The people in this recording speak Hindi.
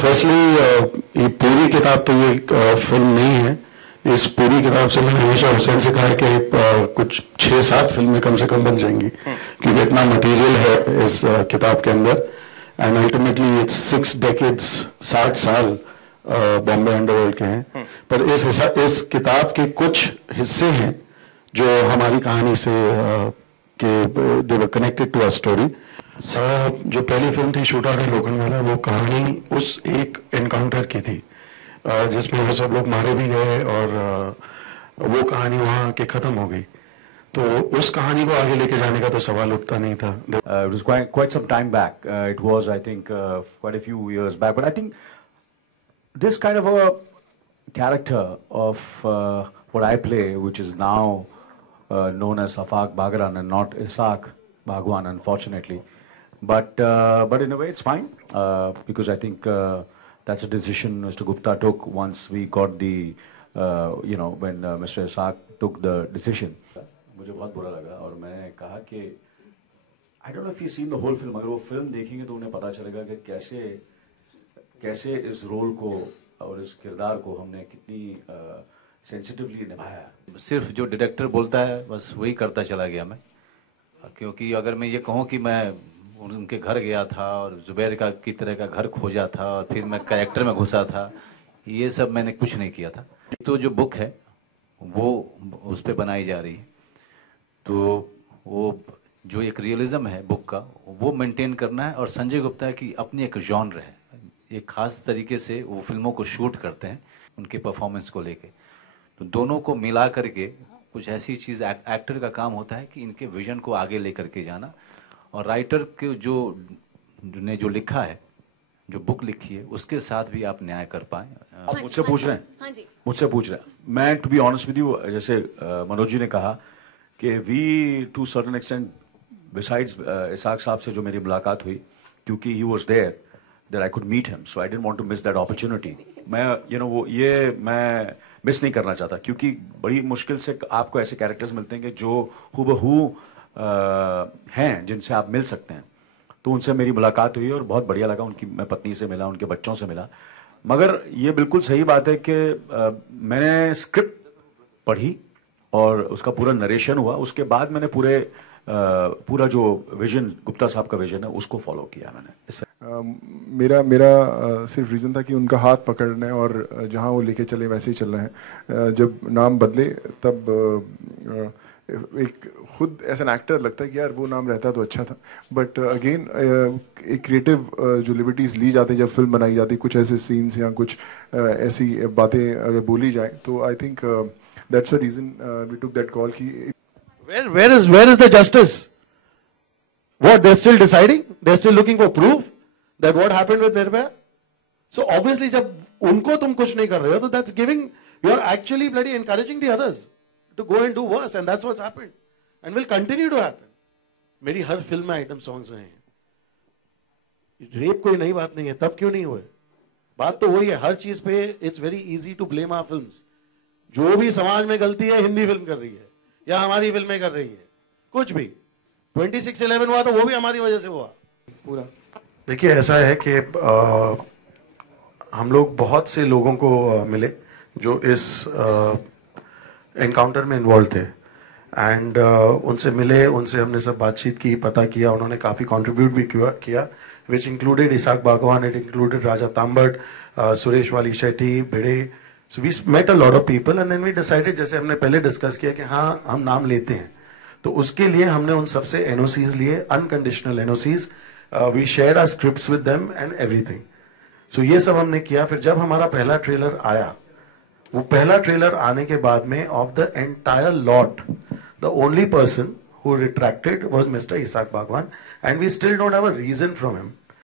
फर्स्टली ये पूरी किताब तो ये फिल्म नहीं है। इस पूरी किताब से मैंने हमेशा हुसैन से कहा है कि कुछ 6-7 फिल्में कम से कम बन जाएंगी, क्योंकि इतना मटेरियल है इस किताब के अंदर। एंड अल्टीमेटली इट्स 6 डेकेड्स, 60 साल बॉम्बे अंडरवर्ल्ड के हैं। पर इस किताब के कुछ हिस्से हैं जो हमारी कहानी से they were connected to a story. जो पहली फिल्म थी शूटर है लोखंडवाला, वो कहानी उस एक एनकाउंटर की थी जिसमें वो सब लोग मारे भी गए और वो कहानी वहाँ के खत्म हो गई। तो उस कहानी को आगे लेके जाने का तो सवाल उठता नहीं था। It was quite some time back. It was, I think, quite a few years back. But I think this kind of a character of what I play, which is now known as Afaq Bagran and not Isaac Bhagwan, unfortunately. But in a way, it's fine because I think that's a decision Mr. Gupta took once we got the, when Mr. Isaac took the decision. मुझे बहुत बुरा लगा और मैंने कहा कि I don't know if you've seen the whole film. अगर वो फिल्म देखेंगे तो उन्हें पता चलेगा कि कैसे इस रोल को और इस किरदार को हमने कितनी सेंसिटिवली निभाया। सिर्फ जो डायरेक्टर बोलता है बस वही करता चला गया मैं, क्योंकि अगर मैं ये कहूँ कि मैं उनके घर गया था और जुबैर की तरह का घर खोजा था और फिर मैं कैरेक्टर में घुसा था, ये सब मैंने कुछ नहीं किया था। तो जो बुक है वो उस पर बनाई जा रही है, तो वो जो एक रियलिज्म है बुक का वो मेंटेन करना है। और संजय गुप्ता की अपनी एक जॉनर है, एक खास तरीके से वो फिल्मों को शूट करते हैं उनके परफॉर्मेंस को लेके। तो दोनों को मिला करके कुछ ऐसी चीज़ एक्टर का काम होता है कि इनके विजन को आगे लेकर के जाना। और राइटर के ने जो लिखा है, जो बुक लिखी है, उसके साथ भी आप न्याय कर पाए। आप मुझसे पूछ रहे हैं? हाँ जी, मुझसे पूछ रहे हैं। मैं to be honest with you, जैसे मनोज जी ने कहा कि we to certain extent besides Isaac साहब से जो मेरी मुलाकात हुई, क्योंकि he was there that I could meet him, so I didn't want to miss that opportunity. मैं वो ये मैं मिस नहीं करना चाहता, क्योंकि बड़ी मुश्किल से आपको ऐसे कैरेक्टर्स मिलते हैं कि जो हूबहू हैं जिनसे आप मिल सकते हैं। तो उनसे मेरी मुलाकात हुई और बहुत बढ़िया लगा। उनकी मैं पत्नी से मिला, उनके बच्चों से मिला। मगर ये बिल्कुल सही बात है कि मैंने स्क्रिप्ट पढ़ी और उसका पूरा नरेशन हुआ, उसके बाद मैंने पूरा जो विजन गुप्ता साहब का विजन है उसको फॉलो किया मैंने। मेरा सिर्फ रीज़न था कि उनका हाथ पकड़ना और जहाँ वो लेके चले वैसे ही चलना है। जब नाम बदले तब एक खुद एज एन एक्टर लगता है कि यार वो नाम रहता तो अच्छा था। बट अगेन एक क्रिएटिव जो लिबर्टीज ली जाती है जब फिल्म बनाई जाती है, कुछ ऐसे सीन्स या कुछ ऐसी बातें अगर बोली जाए, तो I think that's the reason we took that call. Where is the justice? What, they're still deciding? They're still looking for proof that what happened with Nirbhaya? So obviously जब उनको तुम कुछ नहीं कर रहे हो, तो that's giving, you're actually bloody encouraging the others to go and do worse, and that's what's happened and will continue to happen. मेरी हर फिल्म में आइटम सॉन्ग्स रहे हैं। रेप कोई नई बात नहीं है, तब क्यों नहीं हुए? बात तो वही है, हर चीज पे it's very easy to blame our films. जो भी समाज में गलती है हिंदी फिल्म कर रही है या हमारी फिल्में कर रही है, कुछ भी 26/11 हुआ तो वो भी हमारी वजह से हुआ पूरा। देखिए ऐसा है कि हम लोग बहुत से लोगों को मिले जो इस एनकाउंटर में इन्वॉल्व थे, एंड उनसे मिले, उनसे हमने सब बातचीत की, पता किया। उन्होंने काफ़ी कंट्रीब्यूट भी किया, विच इंक्लूडेड इसाक बागवान, इट इंक्लूडेड राजा तांबट, सुरेश वाली शेट्टी, भिड़े। So we met a lot of people and then we decided, जैसे हमने पहले डिस्कस किया कि हाँ हम नाम लेते हैं, तो उसके लिए हमने उन सबसे NOCs लिए, unconditional NOCs, we shared our scripts with them and everything. So ये सब हमने किया। फिर जब हमारा पहला ट्रेलर आया, वो पहला ट्रेलर आने के बाद में of the entire lot, the only person who retracted was Mr. Isaac Bhagwan, and we still don't have a reason from him